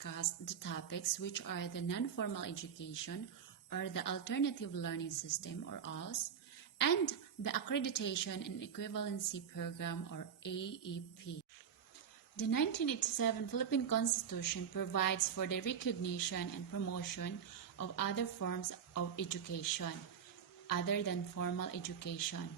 discuss the topics which are the non-formal education or the alternative learning system or ALS and the accreditation and equivalency program or AEP. The 1987 Philippine Constitution provides for the recognition and promotion of other forms of education other than formal education.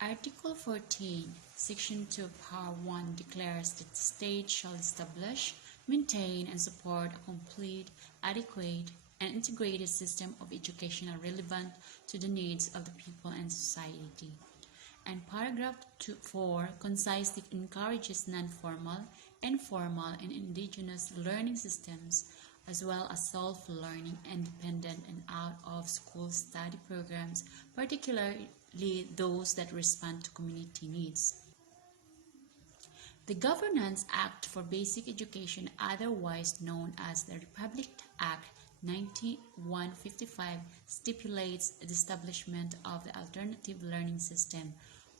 Article 14, Section 2, Part 1 declares that the state shall establish, maintain, and support a complete, adequate, and integrated system of education relevant to the needs of the people and society. And paragraph 4 concisely encourages non-formal, informal, and indigenous learning systems, as well as self-learning, independent, and out-of-school study programs, particularly those that respond to community needs. The Governance Act for Basic Education, otherwise known as the Republic Act 9155, stipulates the establishment of the Alternative Learning System,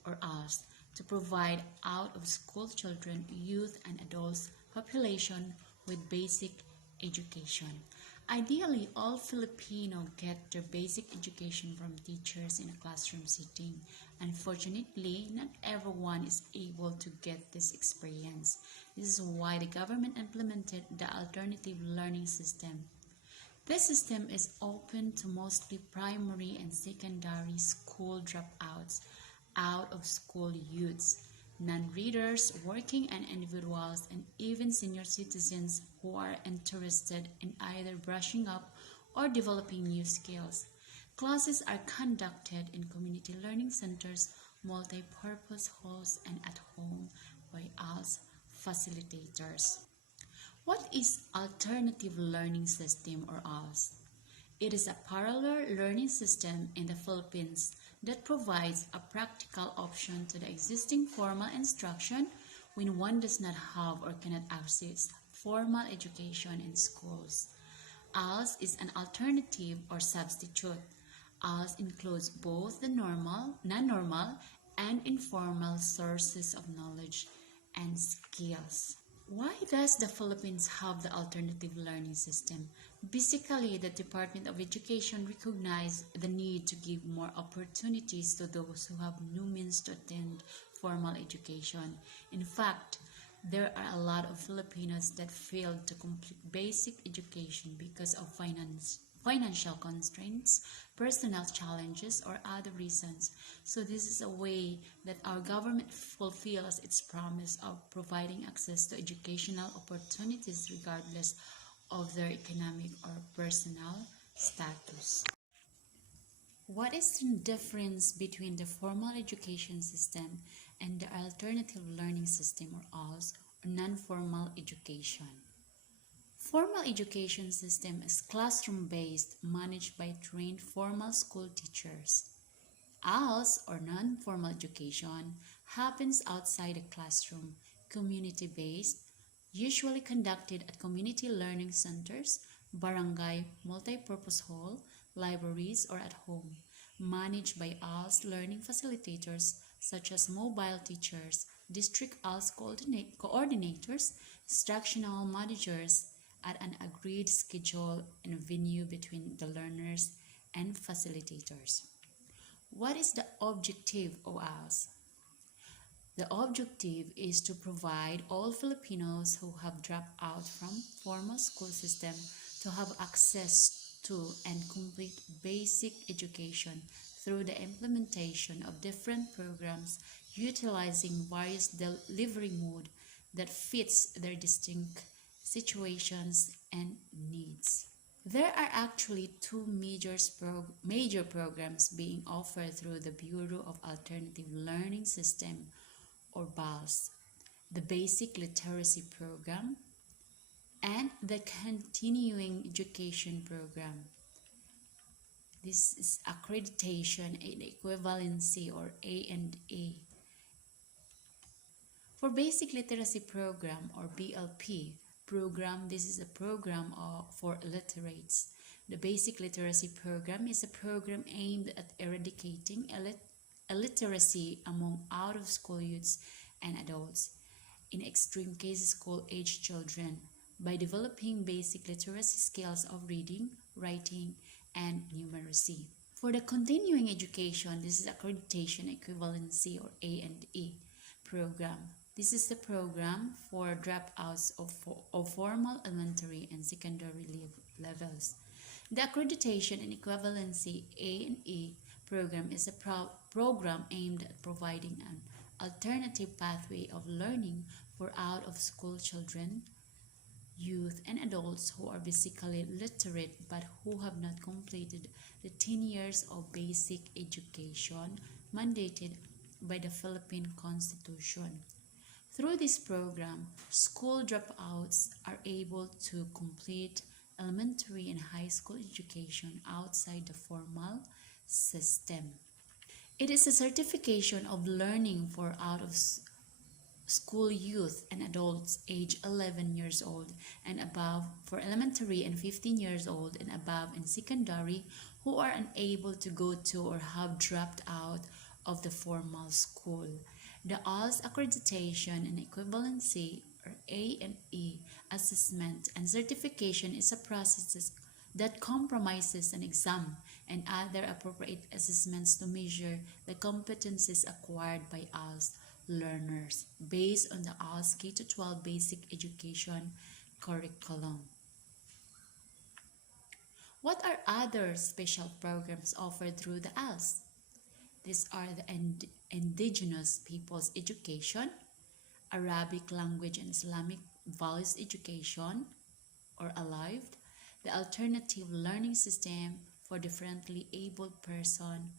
or ALS, to provide out-of-school children, youth, and adults population with basic education. Ideally, all Filipinos get their basic education from teachers in a classroom setting. Unfortunately, not everyone is able to get this experience. This is why the government implemented the alternative learning system. This system is open to mostly primary and secondary school dropouts, out-of-school youths, non-readers, working and individuals, and even senior citizens who are interested in either brushing up or developing new skills. Classes are conducted in community learning centers, multi-purpose halls, and at home by ALS facilitators. What is Alternative Learning System or ALS? It is a parallel learning system in the Philippines that provides a practical option to the existing formal instruction when one does not have or cannot access formal education in schools. ALS is an alternative or substitute. ALS includes both the normal, non-normal, and informal sources of knowledge and skills. Why does the Philippines have the alternative learning system? Basically, the Department of Education recognized the need to give more opportunities to those who have no means to attend formal education. In fact, there are a lot of Filipinos that failed to complete basic education because of financial constraints, personal challenges, or other reasons. So this is a way that our government fulfills its promise of providing access to educational opportunities regardless of their economic or personal status. What is the difference between the formal education system and the alternative learning system or ALS, or non-formal education? Formal education system is classroom-based, managed by trained formal school teachers. ALS, or non-formal education, happens outside the classroom, community-based, usually conducted at community learning centers, barangay, multi-purpose hall, libraries, or at home, managed by ALS learning facilitators such as mobile teachers, district ALS coordinators, instructional managers, at an agreed schedule and venue between the learners and facilitators. What is the objective of ALS? The objective is to provide all Filipinos who have dropped out from formal school system to have access to and complete basic education through the implementation of different programs utilizing various delivery modes that fits their distinct situations and needs. There are actually two major programs being offered through the Bureau of Alternative Learning System, or BALS, the Basic Literacy Program and the Continuing Education Program. This is accreditation and equivalency, or A&E. For Basic Literacy Program, or BLP program, this is a program for illiterates. The Basic Literacy Program is a program aimed at eradicating illiteracy among out-of-school youths and adults, in extreme cases school-age children, by developing basic literacy skills of reading, writing, and numeracy. For the continuing education, this is accreditation equivalency or A&E program. This is the program for dropouts of formal elementary and secondary levels. The accreditation and equivalency A&E program is a program aimed at providing an alternative pathway of learning for out-of-school children, youth, and adults who are basically literate but who have not completed the 10 years of basic education mandated by the Philippine Constitution. Through this program, school dropouts are able to complete elementary and high school education outside the formal system. It is a certification of learning for out-of-school youth and adults age 11 years old and above for elementary and 15 years old and above in secondary who are unable to go to or have dropped out of the formal school. The ALS accreditation and equivalency or A&E assessment and certification is a process that comprises an exam and other appropriate assessments to measure the competencies acquired by ALS learners based on the ALS K-12 basic education curriculum. What are other special programs offered through the ALS? These are the Indigenous Peoples Education, Arabic Language and Islamic Values Education, or ALIVE, the Alternative Learning System for Differently Abled Person,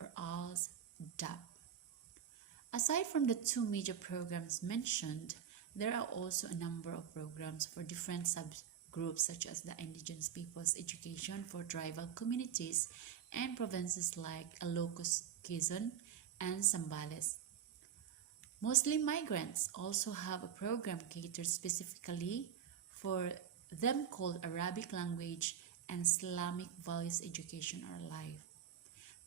or ALS DAP. Aside from the two major programs mentioned, there are also a number of programs for different subgroups such as the Indigenous Peoples Education for tribal communities and provinces like Ilocos, Quezon, and Zambales. Muslim migrants also have a program catered specifically for them called Arabic Language and Islamic Values Education or ALIVE.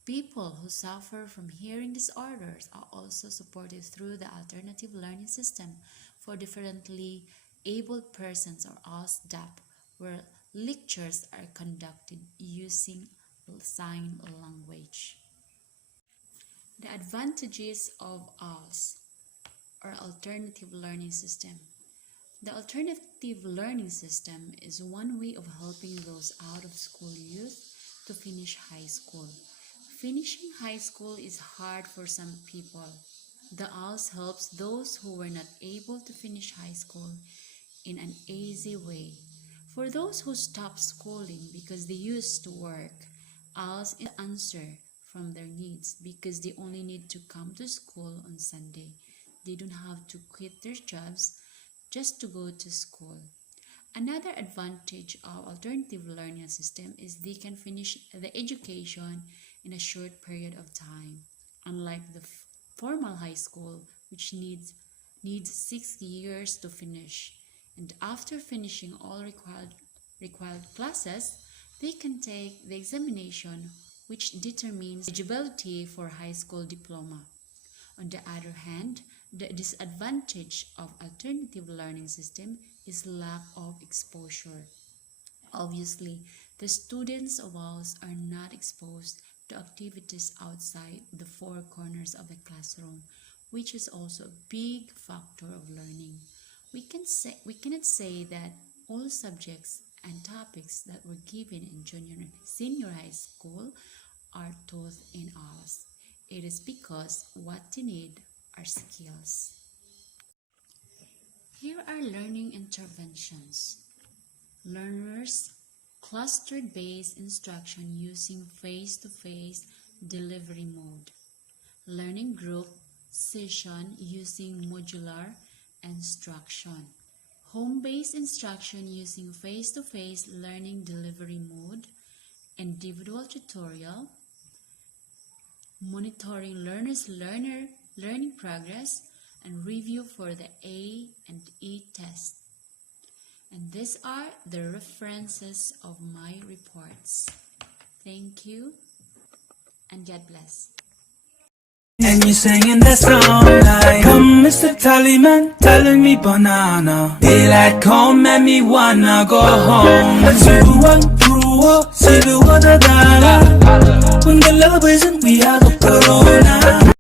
People who suffer from hearing disorders are also supported through the Alternative Learning System for Differently Abled Persons or ALS-DAP, where lectures are conducted using sign language. The advantages of ALS or Alternative Learning System. The Alternative Learning System is one way of helping those out-of-school youth to finish high school. Finishing high school is hard for some people. The ALS helps those who were not able to finish high school in an easy way. For those who stopped schooling because they used to work, ALS is the answer from their needs because they only need to come to school on Sunday. They don't have to quit their jobs just to go to school. Another advantage of Alternative Learning System is they can finish the education in a short period of time, unlike the formal high school, which needs 6 years to finish. And after finishing all required classes, they can take the examination which determines eligibility for high school diploma. On the other hand, the disadvantage of Alternative Learning System is lack of exposure. Obviously, the students of ALS are not exposed to activities outside the four corners of the classroom, which is also a big factor of learning. We cannot say that all subjects and topics that were given in junior and senior high school are taught in ALS. It is because what they need are skills. Here are learning interventions. Learners cluster-based instruction using face-to-face delivery mode. Learning group session using modular instruction. Home-based instruction using face-to-face learning delivery mode. Individual tutorial. Monitoring learners' learning progress and review for the A and E test. And these are the references of my reports. Thank you and God bless. And you're singing that song like, come Mr. Tallyman, telling me banana. Daylight come and me wanna go home. 2-1 through, see the water dollar. When the love isn't, we have a corona.